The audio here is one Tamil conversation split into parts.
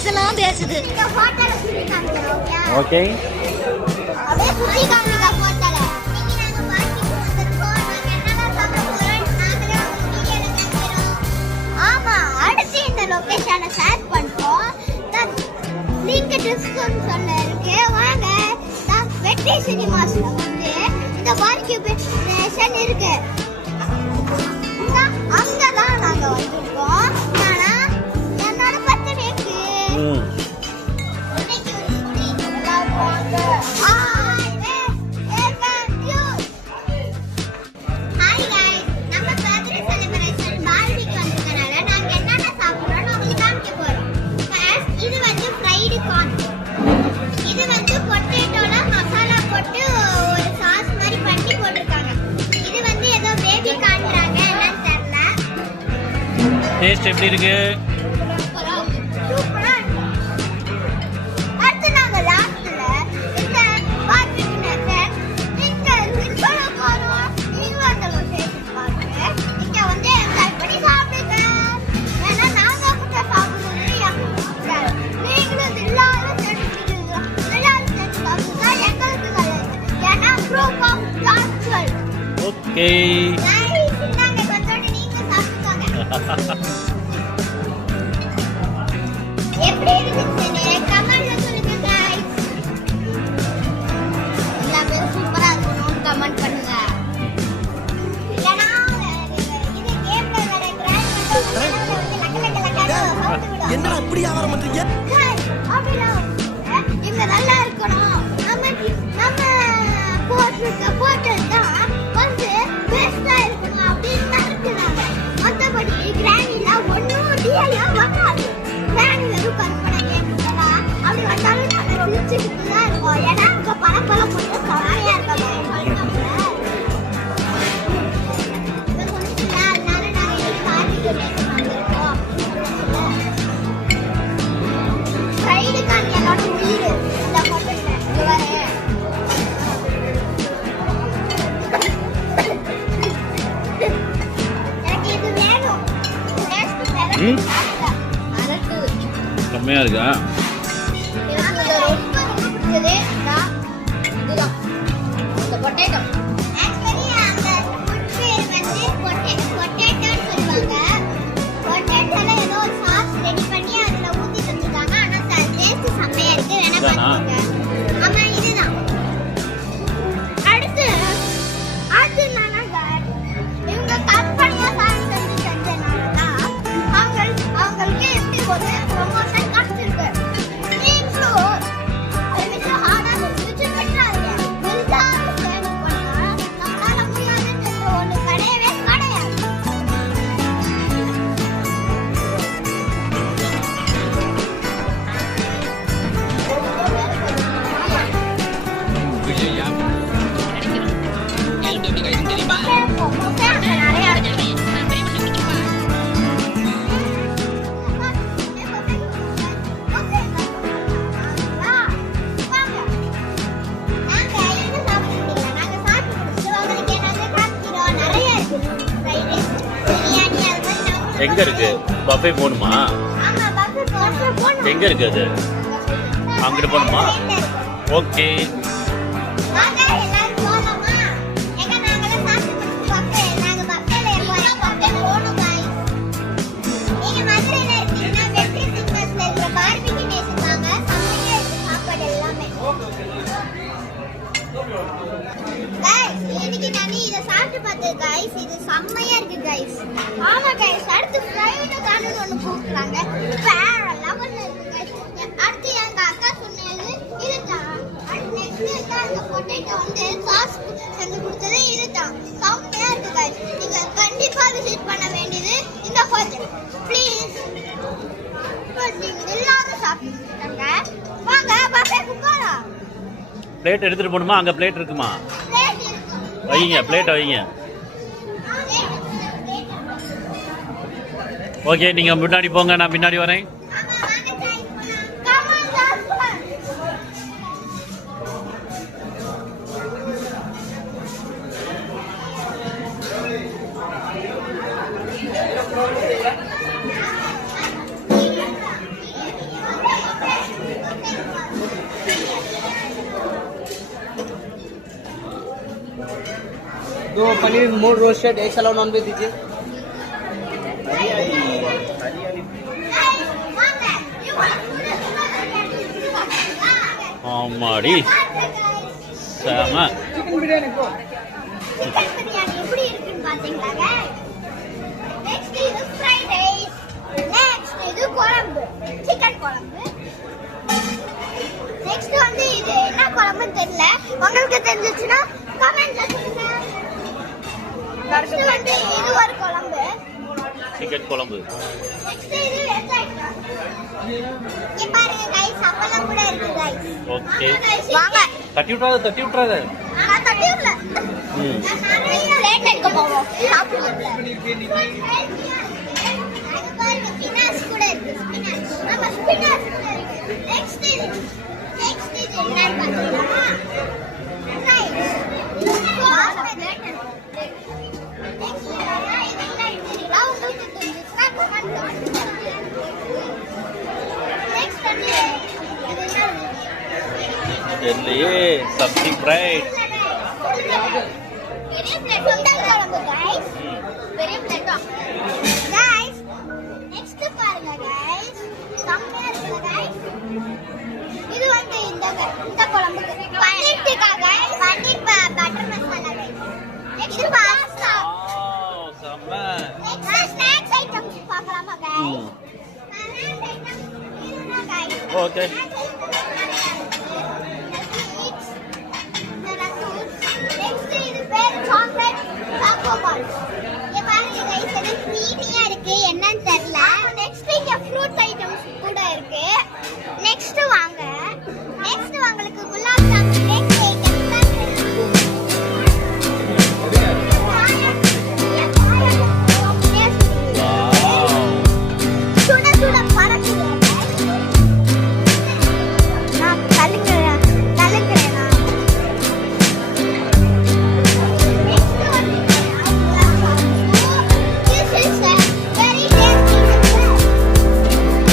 இங்கிலீஷ் எல்லாம் பேசுது. ஓகே ஆமா, அடுத்து இந்த லொகேஷனை ஷேர் பண்றோம். லிங்க் டிஸ்கிரிப்ஷன்ல இருக்கு. வாங்க, வெற்றி சினிமாஸ்ல வந்து இந்த பார்பிக்யூ ஸ்டேஷன் இருக்கு. அங்கதான் நாங்க வந்திருக்கோம். ஆனா என்னோட பர்த்டேக்கு டேஸ்ட் எப்படி இருக்கு? ஓகே எப்படி இருந்துச்சுன்னு கமெண்ட்ல சொல்லுங்க गाइस. எல்லாமே சூப்பரா இருக்கணும் கமெண்ட் பண்ணுங்க. ஏன்னா இது கேம்ல விளையாடுற என்னடா இப்படி வியாபாரம் பண்றீங்க? அப்படிலாம் இங்க நல்லா இருக்கணும். நம்ம போட்டது தான் வந்து பெஸ்டா இருக்கணும் அப்படின்னு நினைக்கிறாங்க. மற்றபடி கிராண்டிலாம் ஒன்றும் டிஎல்யா வராது. கிராண்டி வெறும் கற்பனை கேட்டுருக்கா. அப்படி வந்தாலும் நாங்கள் சிரிச்சுக்கிட்டு தான் இருக்கோம். ஏன்னா அங்கே பழப்பழம் கொஞ்சம் செமையா இருக்காங்க. அதனால நாங்கள் இது பார்ட்டிக்கு வந்திருக்கோம். ஃப்ரைடு கான் என்னோட உயிர் இந்த ஹோட்டலில் இங்கே வரேன். செம்மையா இருக்கா? எங்க இருக்கு பஃபே போகணுமா? எங்க இருக்கு அது? அங்கிட்டு போகணுமா? ஓகே guys, இது செம்மையா இருக்கு guys. ஆமா guys, அடுத்து ஃப்ரைடு கார்ன் ஒன்னு போடுறாங்க. வேற லெவல்ல இருக்கு guys. அடுத்து எங்க அக்கா சொன்னது இதுதான். நெக்ஸ்ட் அந்த பொட்டேட்டோ வந்து சாஸ் செஞ்சு கொடுத்தது இதுதான். செம்மையா இருக்கு guys. நீங்க கண்டிப்பா விசிட் பண்ண வேண்டியது இந்த ஹோட்டல். ப்ளீஸ். நீங்க எல்லாரும் சாப்பிடுங்க. வாங்க பஃபேக்கு போலாம். பிளேட் எடுத்துட்டு போணுமா? அங்க பிளேட் இருக்குமா? வைங்க, பிளேட் வைங்க. ஓகே, நீங்க முன்னாடி போங்க, நான் பின்னாடி வரேன். दो पनीर मोड रोस्टेड एक सलाव नॉन वेज दीजिए ஆமாடி செம. चिकन बिरयानी को சிக்கன் பிரியாணி எப்படி இருக்குன்னு பாத்தீங்களாங்க? நெக்ஸ்ட் இது ஃப்ரைட் ரைஸ். நெக்ஸ்ட் இது குழம்பு, சிக்கன் குழம்பு. நெக்ஸ்ட் வந்து இது என்ன குழம்புன்னு தெரியல. உங்களுக்கு தெரிஞ்சிச்சுன்னா கமெண்ட்ல சொல்லுங்க. நெக்ஸ்ட் வந்து இது ஒரு குழம்பு. சிக்கன் குழம்பு. நெக்ஸ்ட் இது வெஜ் ஐட்டம். இங்க பாருங்க गाइस, அப்பளம் கூட இருக்கு गाइस. ஓகே. வாங்க. தட்டி விட்றாத. நான் தட்டியல. ம். பிளேட் எடுக்க போவோம். சாப்பிடுவோம். அது பாருங்க, ஸ்பினாச் கூட இருக்கு. ஸ்பினாச். நம்ம ஸ்பினாச் கூட இருக்கு. நெக்ஸ்ட் இது என்னன்னு பாத்தீங்கன்னா ரைஸ். நெக்ஸ்ட் இது என்ன உங்களுக்கு தெரிஞ்சுச்சுன்னா கமெண்ட் பண்ணுங்க. நெக்ஸ்ட் வந்து இது என்ன? இல்லையே சப்ஜி ஃப்ரைட். பெரிய பிளேட் சுண்டல் குழம்பு गाइस. பெரிய பிளேட்டா गाइस. நெக்ஸ்ட் பாருங்க गाइस, செம்மையா இருக்கு गाइस. இது வந்து இந்த குழம்புக்கு paneer tikka guys, paneer butter masala guys. Next pasta. Wow செம. நெக்ஸ்ட் ஸ்நாக்ஸ் ஐட்டம்ஸ் பார்க்கலாமா गाइस? ம். ஸ்நாக்ஸ் ஐட்டம்ஸ் இதுனா गाइस. ஓகே. நெக்ஸ்ட் இது பேர் சாக்லேட் சாக்கோ பால். இங்க பாருங்க गाइस, இது க்ரீமியா இருக்கு, என்னன்னு தெரியல. நெக்ஸ்ட் இங்க ஃப்ரூட் ஐட்டம்ஸ் கூட இருக்கு. நெக்ஸ்ட் வாங்க. நெக்ஸ்ட் உங்களுக்கு குலாப் ஜாமுன் கேக் ஐட்டம்ஸ் தான் இருக்கு. வாவ். சுட சுட பறக்குது. நான் கலங்குறேன். Next one is this is a very tasty dessert.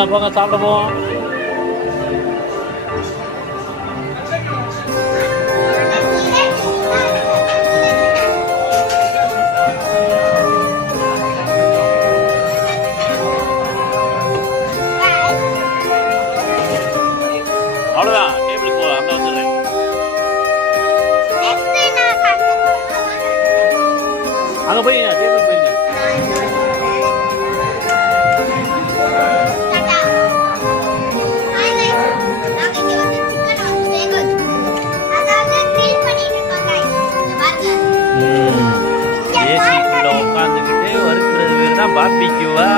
போங்க போங்க சாப்பிட போவோம். அவ்வளோதான், டேபிளுக்கு போ, அங்கே வந்துடுறேன். அங்கே போய்ங்க, டேபிளுக்கு போய்ங்க. ஏசிக்குள்ள உட்காந்துக்கிட்டு வறுக்கிறது பேர் தான் பார்பிக்யூவா?